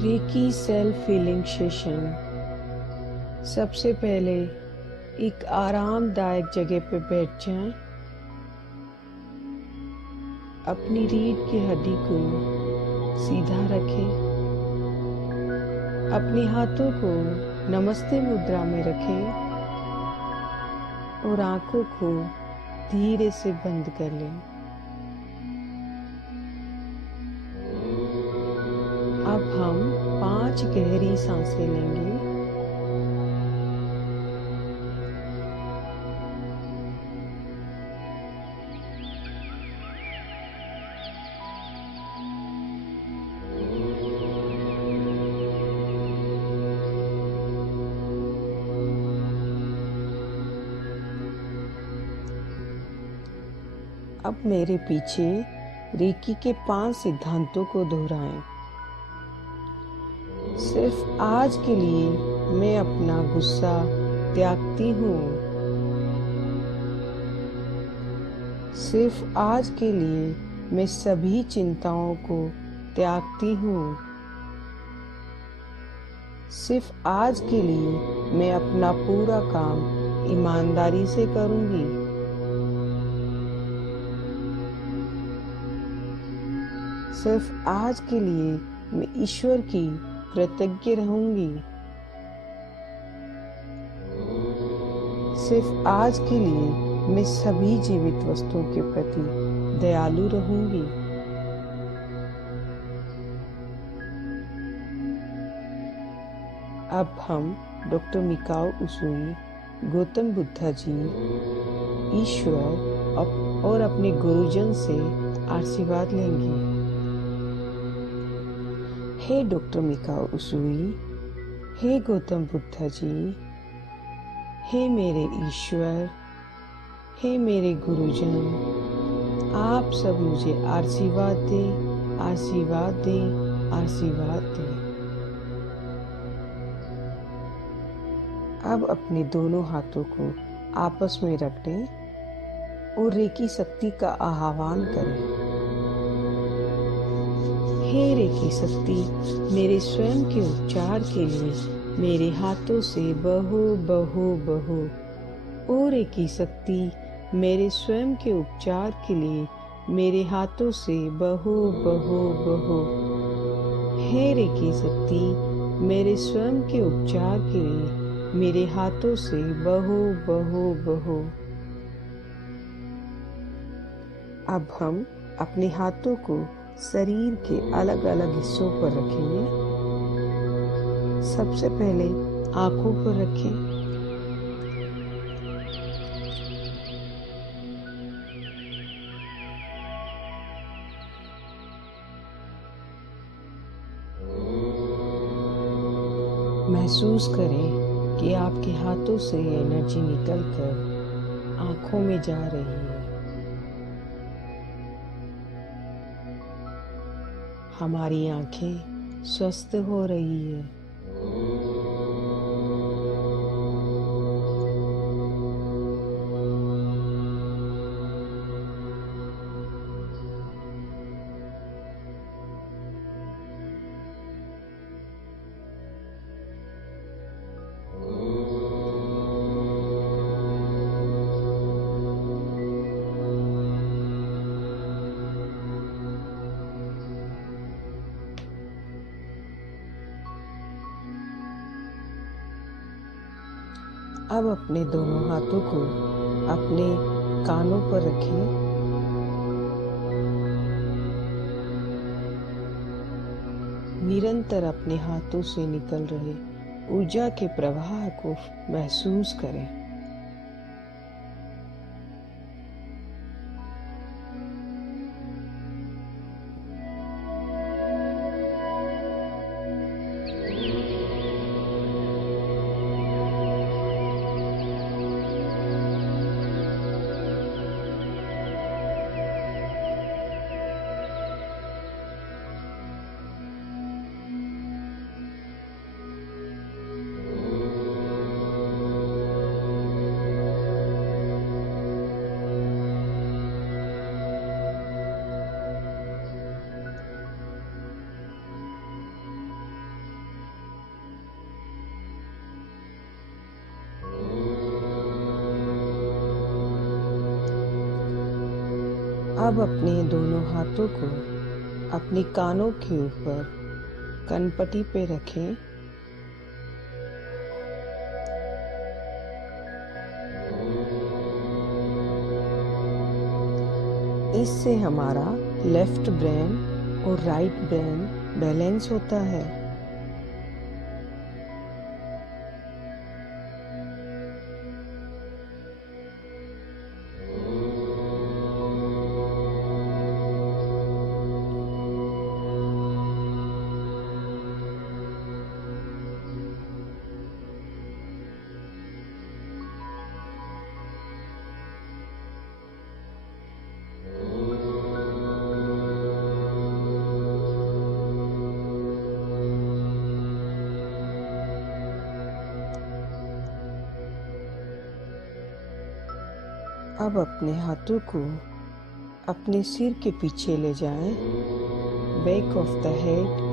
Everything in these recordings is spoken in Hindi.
Recce self healing session. सबसे पहले एक आरामदायक जगह पर बैठ जाएं। अपनी रीढ़ की हड्डी को सीधा रखें। अपने हाथों को नमस्ते मुद्रा में रखें और आंखों को धीरे से बंद कर लें। अब हम 5 गहरी सांसें लेंगे। अब मेरे पीछे रेकी के 5 सिद्धांतों को दोहराएं। सिर्फ आज के लिए मैं अपना गुस्सा त्यागती हूँ। सिर्फ आज के लिए मैं सभी चिंताओं को त्यागती हूँ। सिर्फ आज के लिए मैं अपना पूरा काम ईमानदारी से करूँगी। सिर्फ आज के लिए मैं ईश्वर की कृतज्ञ रहूंगी। सिर्फ आज के लिए मैं सभी जीवित वस्तुओं के प्रति दयालु रहूंगी। अब हम doctor Mikao Usui, Gautam Buddha ji, ईश्वर और अपने गुरुजन से आशीर्वाद लेंगे। हे डॉक्टर मिकाओ उसुई, हे गौतम बुद्धा जी, हे मेरे ईश्वर, हे मेरे गुरुजन, आप सब मुझे आशीर्वाद दें, आशीर्वाद दें, आशीर्वाद दें। अब अपने दोनों हाथों को आपस में रख दें और रेकी शक्ति का आह्वान करें। हे रेकी शक्ति, मेरे स्वयं के उपचार के लिए मेरे हाथों से बहो बहो बहो। ओ रेकी शक्ति, मेरे स्वयं के उपचार के लिए मेरे हाथों से बहो बहो बहो। हे रेकी शक्ति, मेरे स्वयं के उपचार के लिए मेरे हाथों से बहो बहो बहो। अब हम अपने हाथों को शरीर के अलग अलग हिस्सों पर रखेंगे। सबसे पहले आंखों पर रखें। महसूस करें कि आपके हाथों से एनर्जी निकलकर आंखों में जा रही है। हमारी आंखें स्वस्थ हो रही है। अब अपने दोनों हाथों को अपने कानों पर रखें। निरंतर अपने हाथों से निकल रहे ऊर्जा के प्रवाह को महसूस करें। अब अपने दोनों हाथों को अपनी कानों के ऊपर कनपट्टी पे रखें। इससे हमारा लेफ्ट ब्रेन और राइट ब्रेन बैलेंस होता है। अब अपने हाथों को अपने सिर के पीछे ले जाएं, बैक ऑफ द हेड।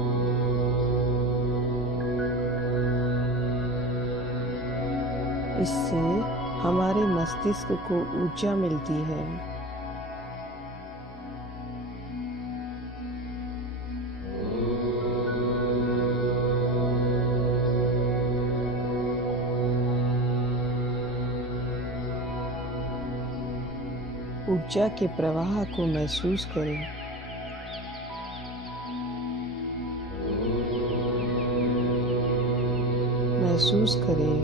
इससे हमारे मस्तिष्क को ऊर्जा मिलती है। ऊर्जा के प्रवाह को महसूस करें। महसूस करें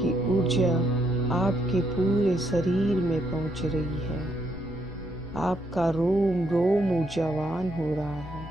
कि ऊर्जा आपके पूरे शरीर में पहुंच रही है। आपका रोम रोम ऊर्जावान हो रहा है।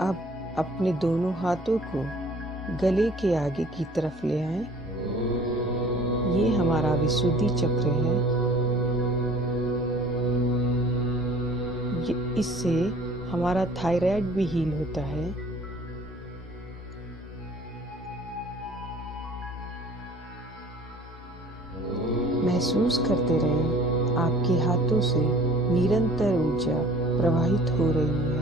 अब अपने दोनों हाथों को गले के आगे की तरफ ले आएं। ये हमारा विशुद्धि चक्र है। इससे हमारा थायराइड भी हील होता है। महसूस करते रहें, आपके हाथों से निरंतर ऊर्जा प्रवाहित हो रही है।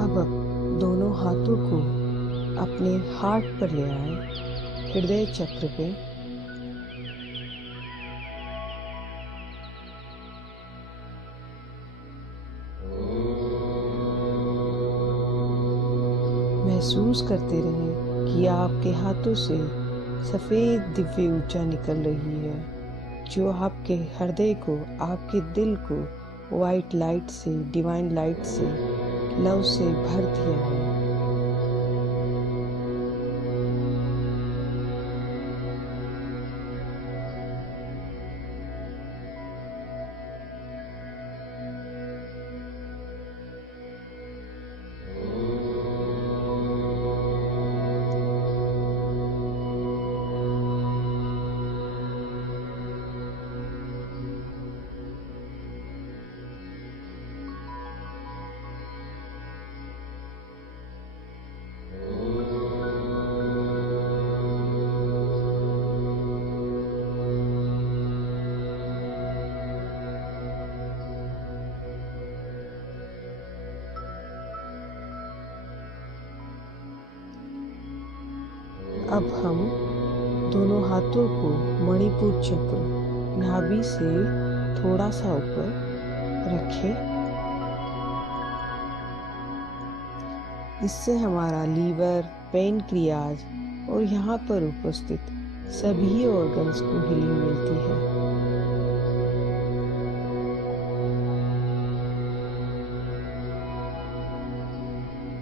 अब दोनों हाथों को अपने हार्ट पर ले आए, हृदय चक्र पे। महसूस करते रहें कि आपके हाथों से सफ़ेद दिव्य ऊर्जा निकल रही है, जो आपके हृदय को, आपके दिल को वाइट लाइट से, डिवाइन लाइट से, लव से भर दिया है। अब हम दोनों हाथों को मणिपुर चक्र नाभि से थोड़ा सा ऊपर रखें। इससे हमारा लीवर, पैनक्रियाज और यहाँ पर उपस्थित सभी ऑर्गन्स को हीलिंग मिलती है।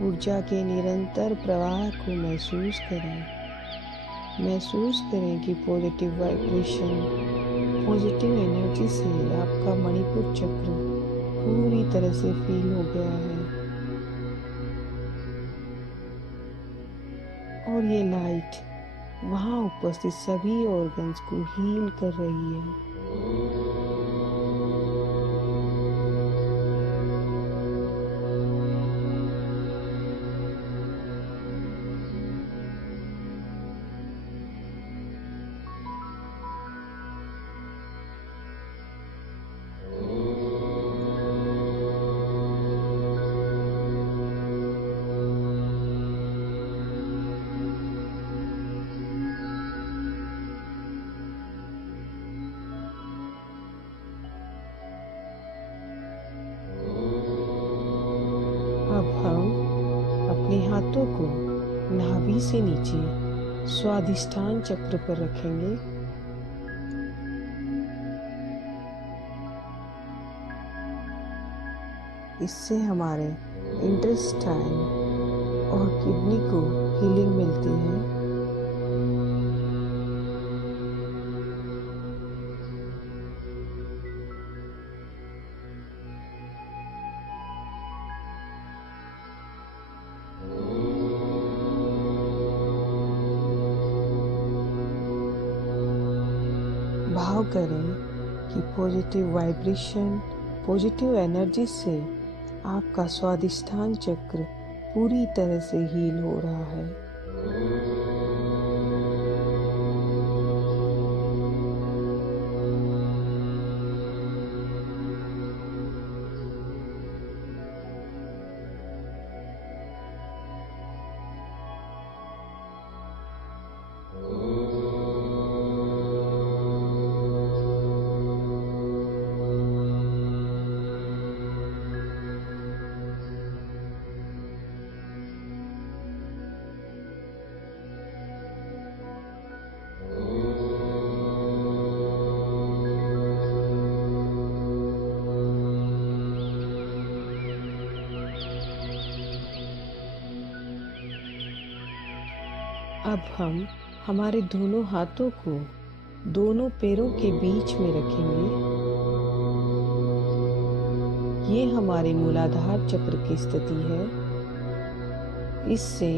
ऊर्जा के निरंतर प्रवाह को महसूस करें। महसूस करें कि पॉजिटिव वाइब्रेशन, पॉजिटिव एनर्जी से आपका मणिपुर चक्र पूरी तरह से फील हो गया है और ये लाइट वहाँ उपस्थित सभी ऑर्गन्स को हील कर रही है। अब हम अपने हाथों को नाभि से नीचे स्वादिष्ठान चक्र पर रखेंगे। इससे हमारे इंटेस्टाइन और किडनी को हीलिंग मिलती है। भाव करें कि पॉजिटिव वाइब्रेशन, पॉजिटिव एनर्जी से आपका स्वादिष्ठान चक्र पूरी तरह से हील हो रहा है। अब हम हमारे दोनों हाथों को दोनों पैरों के बीच में रखेंगे। ये हमारे मूलाधार चक्र की स्थिति है। इससे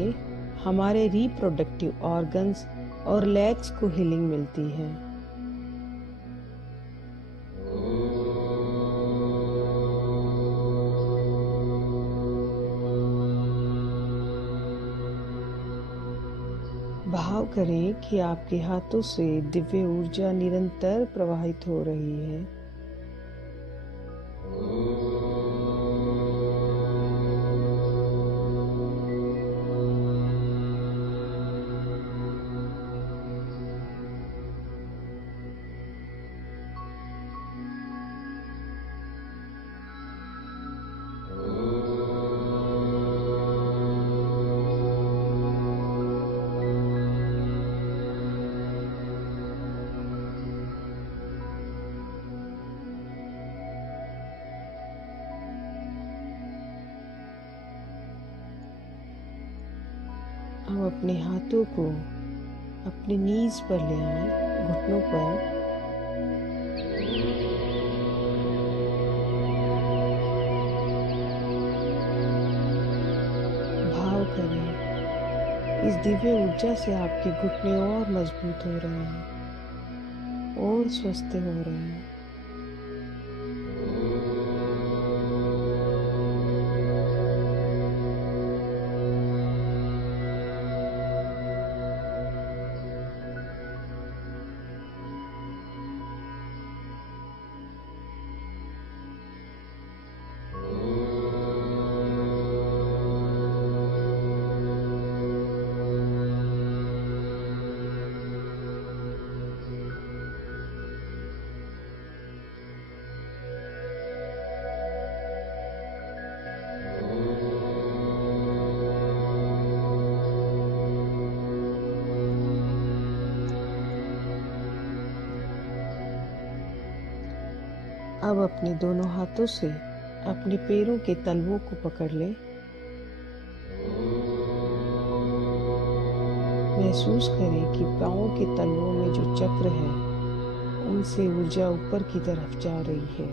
हमारे रिप्रोडक्टिव ऑर्गन्स और लेग्स को हीलिंग मिलती है। भाव करें कि आपके हाथों से दिव्य ऊर्जा निरंतर प्रवाहित हो रही है। हम अपने हाथों को अपने नीज पर ले आए, घुटनों पर। भाव करें इस दिव्य ऊर्जा से आपके घुटने और मजबूत हो रहे हैं और स्वस्थ हो रहे हैं। अब अपने दोनों हाथों से अपने पैरों के तलवों को पकड़ ले। महसूस करें कि पाँवों के तलवों में जो चक्र है उनसे ऊर्जा ऊपर की तरफ जा रही है।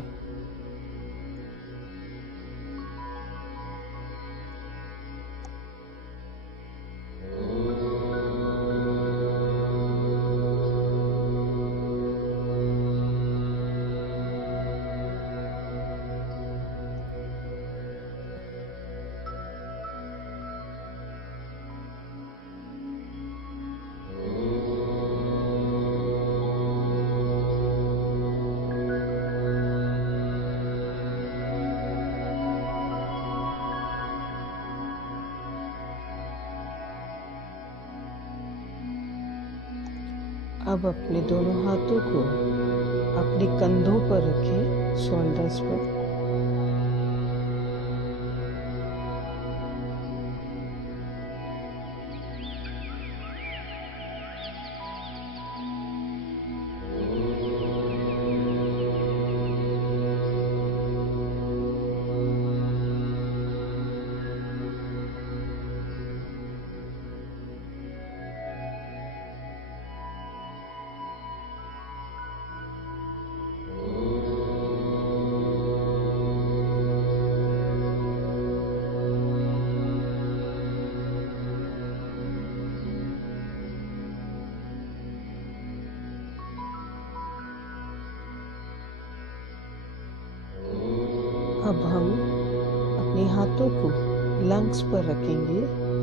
अब अपने दोनों हाथों को अपने कंधों पर रखें, शोल्डर्स पर। अब हम अपने हाथों को लंग्स पर रखेंगे,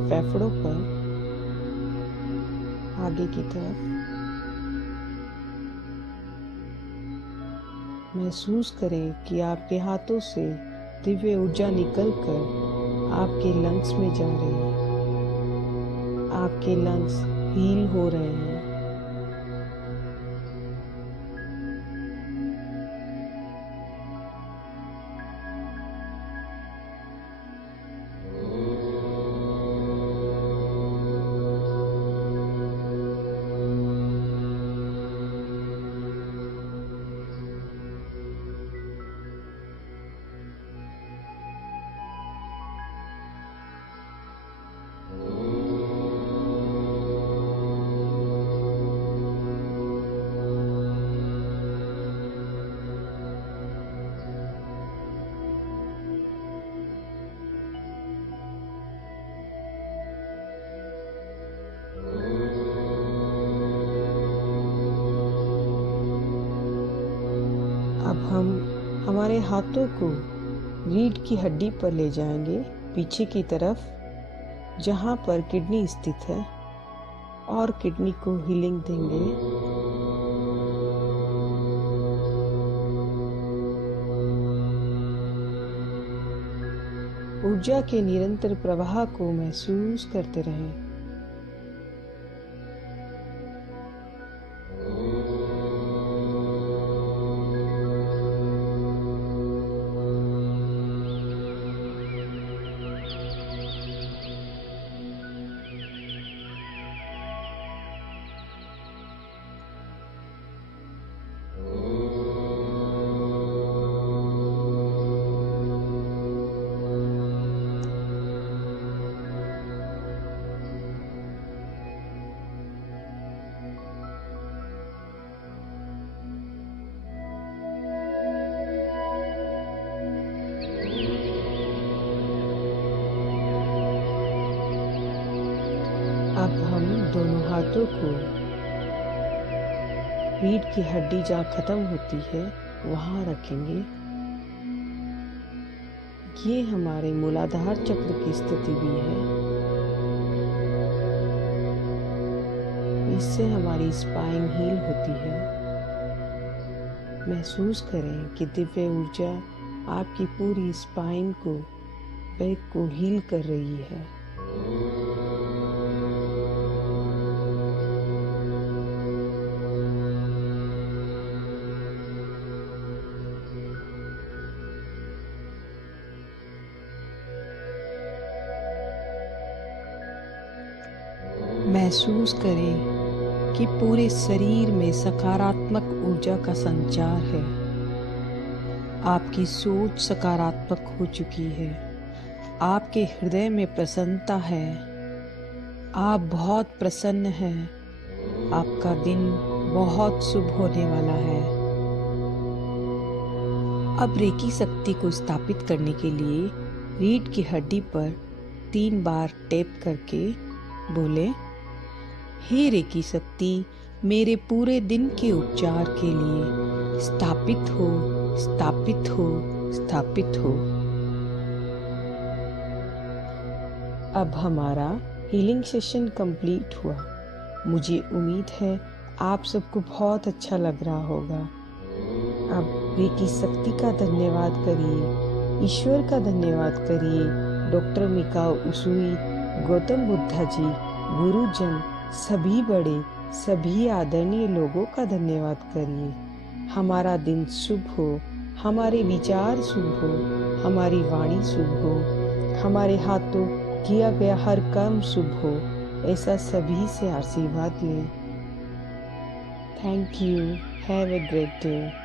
फेफड़ों पर, आगे की तरफ। महसूस करें कि आपके हाथों से दिव्य ऊर्जा निकलकर आपके लंग्स में जा रही है। आपके लंग्स हील हो रहे हैं। अब हम हमारे हाथों को रीढ़ की हड्डी पर ले जाएंगे, पीछे की तरफ, जहाँ पर किडनी स्थित है, और किडनी को हीलिंग देंगे। ऊर्जा के निरंतर प्रवाह को महसूस करते रहें। अब हम दोनों हाथों को रीढ़ की हड्डी जहाँ खत्म होती है वहाँ रखेंगे। ये हमारे मूलाधार चक्र की स्थिति भी है। इससे हमारी स्पाइन हील होती है। महसूस करें कि दिव्य ऊर्जा आपकी पूरी स्पाइन को, बैक को हील कर रही है। महसूस करें कि पूरे शरीर में सकारात्मक ऊर्जा का संचार है। आपकी सोच सकारात्मक हो चुकी है। आपके हृदय में प्रसन्नता है। आप बहुत प्रसन्न हैं। आपका दिन बहुत शुभ होने वाला है। अब रेकी शक्ति को स्थापित करने के लिए रीढ़ की हड्डी पर 3 बार टैप करके बोले, हे रेकी शक्ति, मेरे पूरे दिन के उपचार के लिए स्थापित हो, स्थापित हो, स्थापित हो। अब हमारा हीलिंग सेशन कंप्लीट हुआ। मुझे उम्मीद है आप सबको बहुत अच्छा लग रहा होगा। अब रेकी शक्ति का धन्यवाद करिए, ईश्वर का धन्यवाद करिए, डॉक्टर मिकाओ उसूई, गौतम बुद्धा जी, गुरुजन, सभी बड़े, सभी आदरणीय लोगों का धन्यवाद करिए। हमारा दिन शुभ हो, हमारे विचार शुभ हो, हमारी वाणी शुभ हो, हमारे हाथों किया गया हर कर्म शुभ हो, ऐसा सभी से आशीर्वाद लें। Thank you. Have a great day.